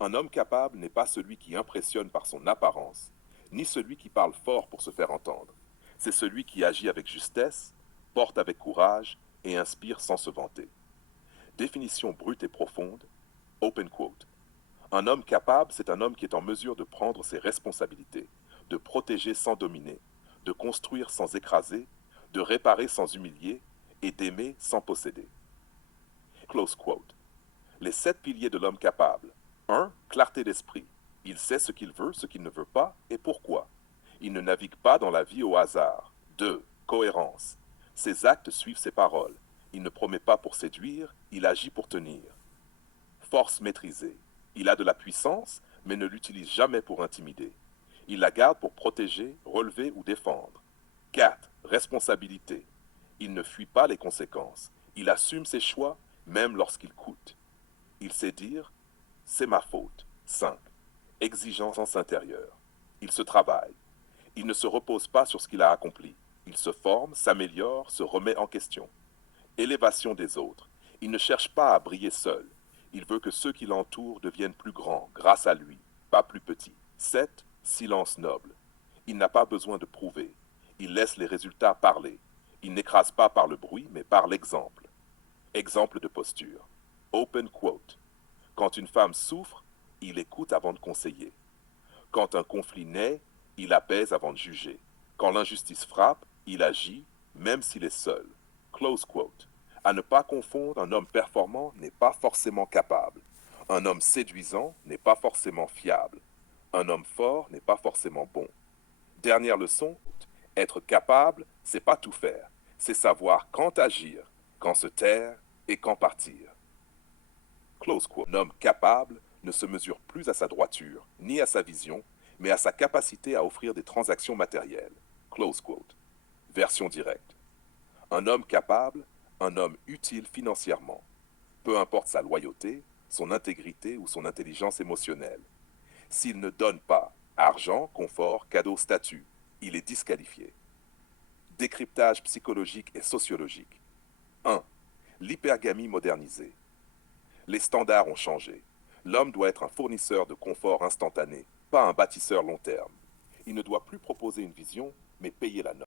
Un homme capable n'est pas celui qui impressionne par son apparence, ni celui qui parle fort pour se faire entendre. C'est celui qui agit avec justesse, porte avec courage et inspire sans se vanter. Définition brute et profonde, open quote. Un homme capable, c'est un homme qui est en mesure de prendre ses responsabilités, de protéger sans dominer, de construire sans écraser, de réparer sans humilier et d'aimer sans posséder. Close quote. Les 7 piliers de l'homme capable. 1. Clarté d'esprit. Il sait ce qu'il veut, ce qu'il ne veut pas et pourquoi. Il ne navigue pas dans la vie au hasard. 2. Cohérence. Ses actes suivent ses paroles. Il ne promet pas pour séduire, il agit pour tenir. Force maîtrisée. Il a de la puissance, mais ne l'utilise jamais pour intimider. Il la garde pour protéger, relever ou défendre. 4. Responsabilité. Il ne fuit pas les conséquences. Il assume ses choix, même lorsqu'ils coûtent. Il sait dire « c'est ma faute ». 5. Exigence intérieure. Il se travaille. Il ne se repose pas sur ce qu'il a accompli. Il se forme, s'améliore, se remet en question. Élévation des autres. Il ne cherche pas à briller seul. Il veut que ceux qui l'entourent deviennent plus grands grâce à lui, pas plus petits. 7. Silence noble. Il n'a pas besoin de prouver. Il laisse les résultats parler. Il n'écrase pas par le bruit, mais par l'exemple. Exemple de posture. Open quote. Quand une femme souffre, il écoute avant de conseiller. Quand un conflit naît, il apaise avant de juger. Quand l'injustice frappe, il agit, même s'il est seul. Close quote. À ne pas confondre, un homme performant n'est pas forcément capable. Un homme séduisant n'est pas forcément fiable. Un homme fort n'est pas forcément bon. Dernière leçon, être capable, c'est pas tout faire. C'est savoir quand agir, quand se taire et quand partir. Close quote. Un homme capable ne se mesure plus à sa droiture, ni à sa vision, mais à sa capacité à offrir des transactions matérielles. Close quote. Version directe. Un homme capable, un homme utile financièrement, peu importe sa loyauté, son intégrité ou son intelligence émotionnelle. S'il ne donne pas argent, confort, cadeau, statut, il est disqualifié. Décryptage psychologique et sociologique. 1. L'hypergamie modernisée. Les standards ont changé. L'homme doit être un fournisseur de confort instantané, pas un bâtisseur long terme. Il ne doit plus proposer une vision, mais payer la note.